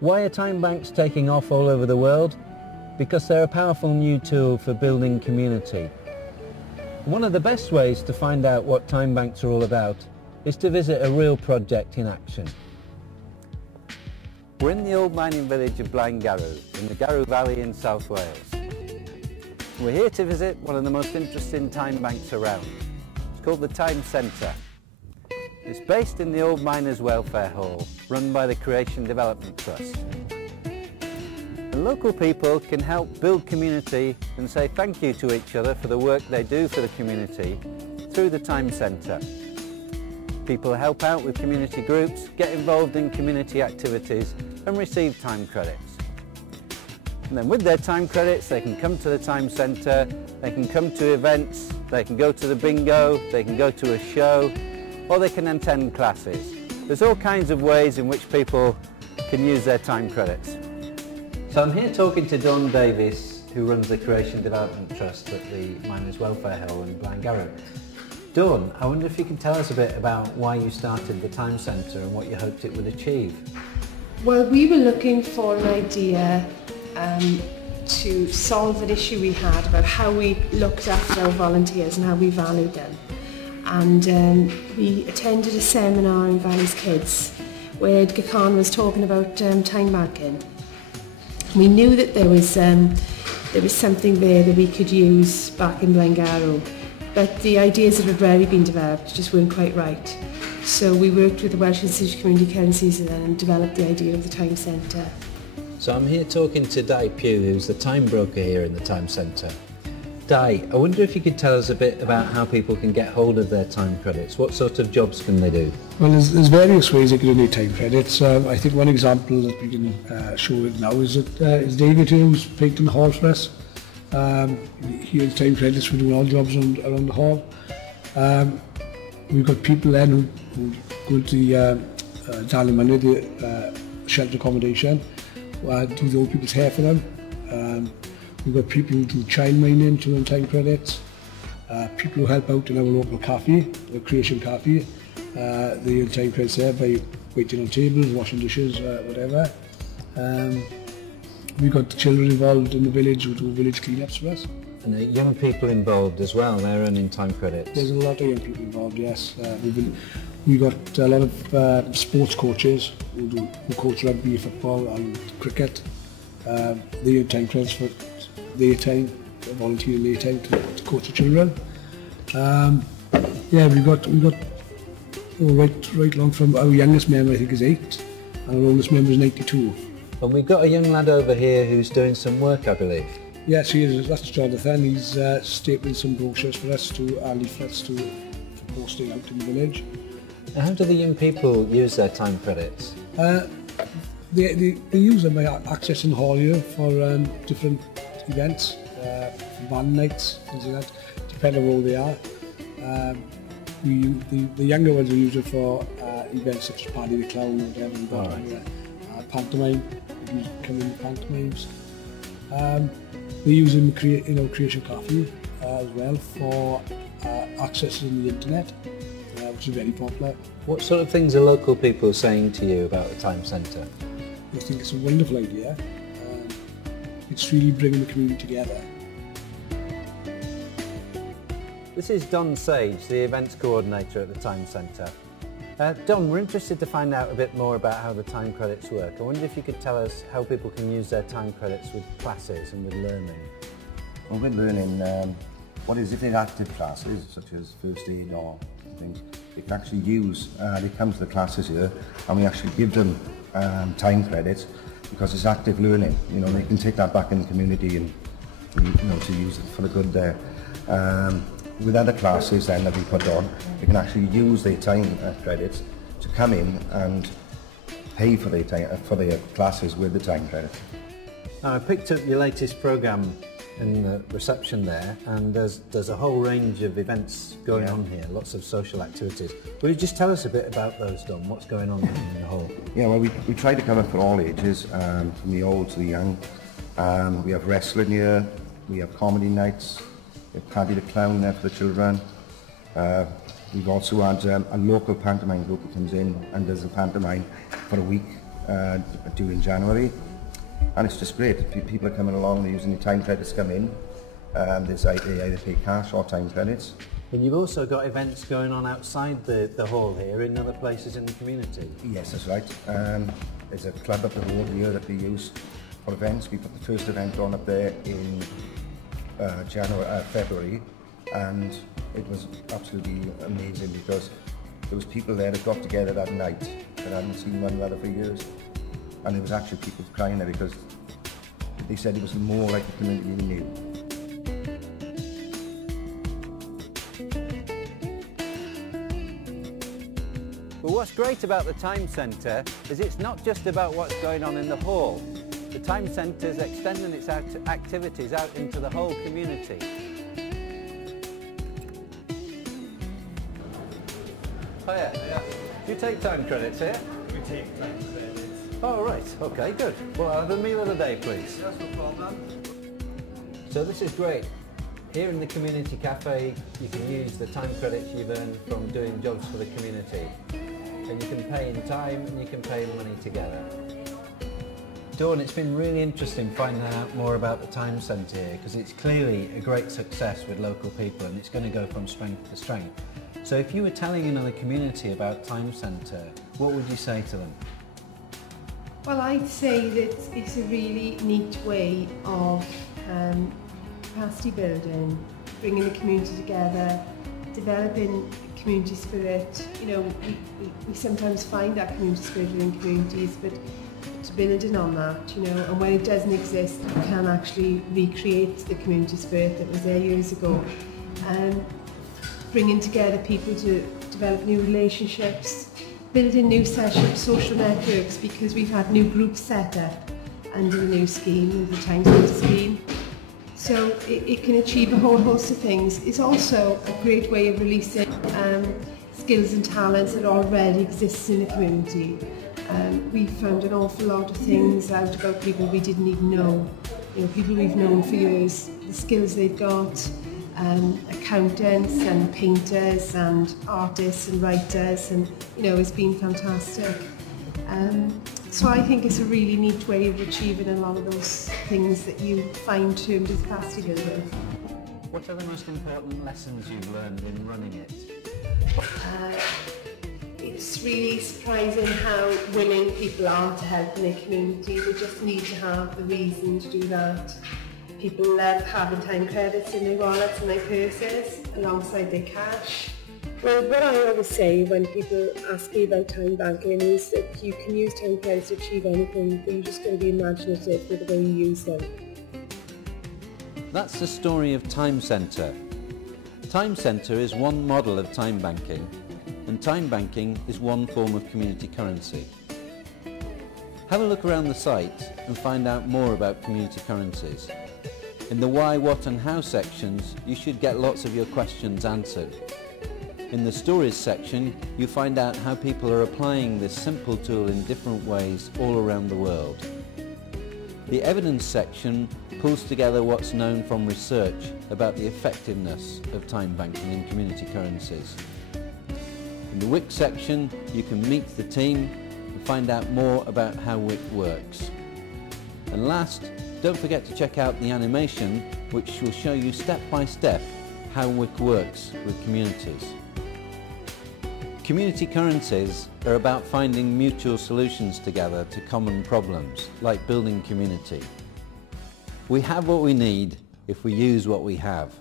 Why are time banks taking off all over the world? Because they're a powerful new tool for building community. One of the best ways to find out what time banks are all about is to visit a real project in action. We're in the old mining village of Blaengarw in the Garw Valley in South Wales. We're here to visit one of the most interesting time banks around. It's called the Time Centre. It's based in the old Miners' Welfare Hall, run by the Creation Development Trust. And local people can help build community and say thank you to each other for the work they do for the community through the Time Centre. People help out with community groups, get involved in community activities and receive time credits. And then with their time credits they can come to the Time Centre, they can come to events, they can go to the bingo, they can go to a show, or they can attend classes. There's all kinds of ways in which people can use their time credits. So I'm here talking to Dawn Davies, who runs the Creation Development Trust at the Miners' Welfare Hall in Blaengarw. Dawn, I wonder if you can tell us a bit about why you started the Time Centre and what you hoped it would achieve. Well, we were looking for an idea to solve an issue we had about how we looked after our volunteers and how we valued them. And we attended a seminar in Valley's Kids where Edgar Khan was talking about time banking. We knew that there was something there that we could use back in Blaengarw, but the ideas that had already been developed just weren't quite right. So we worked with the Welsh Institute of Community Currencies and developed the idea of the Time Centre. So I'm here talking to Di Pugh, who's the time broker here in the Time Centre. Di, I wonder if you could tell us a bit about how people can get hold of their time credits. What sort of jobs can they do? Well, there's various ways they can donate time credits. I think one example that we can show it now is David, who's painting the hall for us. He has time credits for doing all jobs around the hall. We've got people then who go to the Darling Money, the shelter accommodation, do the old people's hair for them. We've got people who do child mining to earn time credits. People who help out in our local cafe, the Creation Cafe. They earn time credits there by waiting on tables, washing dishes, whatever. We've got children involved in the village who do village clean-ups for us. And the young people involved as well, they're earning time credits. There's a lot of young people involved, yes. We've got a lot of sports coaches who coach rugby, football and cricket. They earn time credits for their time, volunteer their time to coach the children. Yeah, we've got right along from our youngest member I think is 8 and our oldest member is 92. And we've got a young lad over here who's doing some work, I believe. Yes, he is. That's Jonathan. He's stapling some brochures for us leaflets for posting out in the village. And how do the young people use their time credits? They use them by accessing the hall here for different events, for band nights, things like that, depending on where they are. The younger ones will use it for events such as Paddy the Clown or whatever. We've got pantomime, they come in pantomimes. They use them in Creation Cafe as well for accessing the internet, which is very popular. What sort of things are local people saying to you about the Time Centre? I think it's a wonderful idea. It's really bringing the community together. This is Don Sage, the events coordinator at the Time Centre. Don, we're interested to find out a bit more about how the time credits work. I wonder if you could tell us how people can use their time credits with classes and with learning. Well, with learning, if they're active classes, such as first aid or things, they can actually use, they come to the classes here and we actually give them time credits because it's active learning. You know, they can take that back in the community and, you know, to use it for the good there. With other classes then that we put on, they can actually use their time credits to come in and pay for their classes with the time credit. Now, I picked up your latest programme in the reception there, and there's a whole range of events going on here, lots of social activities. Will you just tell us a bit about those, Don? What's going on in the hall? Yeah, well, we try to cover for all ages, from the old to the young. We have wrestling here, we have comedy nights, we have Paddy the Clown there for the children. We've also had a local pantomime group who comes in and does a pantomime for a week due in January, and it's just great. People are coming along, they're using the time credits to come in, and they either pay cash or time credits. And you've also got events going on outside the hall here in other places in the community. Yes, that's right. There's a club up the road here that we use for events. We put the first event on up there in February, and it was absolutely amazing because there was people there that got together that night that hadn't seen one another for years, and there was actually people crying there because they said it was more like the community you knew. But what's great about the Time Centre is it's not just about what's going on in the hall. The Time Centre is extending its activities out into the whole community. Oh yeah. Do you take time credits here? We take time credits. Oh right, okay, good. Well, I'll have a meal of the day, please. That's no problem. So this is great. Here in the community cafe, you can use the time credits you've earned from doing jobs for the community. And you can pay in time and you can pay in money together. Dawn, it's been really interesting finding out more about the Time Centre here because it's clearly a great success with local people and it's going to go from strength to strength. So if you were telling another community about Time Centre, what would you say to them? Well, I'd say that it's a really neat way of capacity building, bringing the community together, developing community spirit. You know, we sometimes find that community spirit within communities, but to building on that, you know, and when it doesn't exist, you can actually recreate the community spirit that was there years ago. Bringing together people to develop new relationships, building new social networks, because we've had new groups set up under the new scheme, the Time Centre scheme. So it can achieve a whole host of things. It's also a great way of releasing skills and talents that already exist in the community. We've found an awful lot of things out about people we didn't even know. You know, people we've known for years, the skills they've got, accountants and painters and artists and writers, and you know, it's been fantastic. So I think it's a really neat way of achieving a lot of those things that you find termed as capacity building. What are the most important lessons you've learned in running it? It's really surprising how willing people are to help in their community. They just need to have the reason to do that. People love having time credits in their wallets and their purses alongside their cash. Well, what I always say when people ask me about time banking is that you can use time credits to achieve anything, but you've just got to be imaginative with the way you use them. That's the story of Time Centre. Time Centre is one model of time banking, and time banking is one form of community currency. Have a look around the site and find out more about community currencies. In the why, what and how sections, you should get lots of your questions answered. In the stories section, you find out how people are applying this simple tool in different ways all around the world. The evidence section pulls together what's known from research about the effectiveness of time banking in community currencies. In the WICC section, you can meet the team and find out more about how WICC works. And last, don't forget to check out the animation which will show you step by step how WICC works with communities. Community currencies are about finding mutual solutions together to common problems, like building community. We have what we need if we use what we have.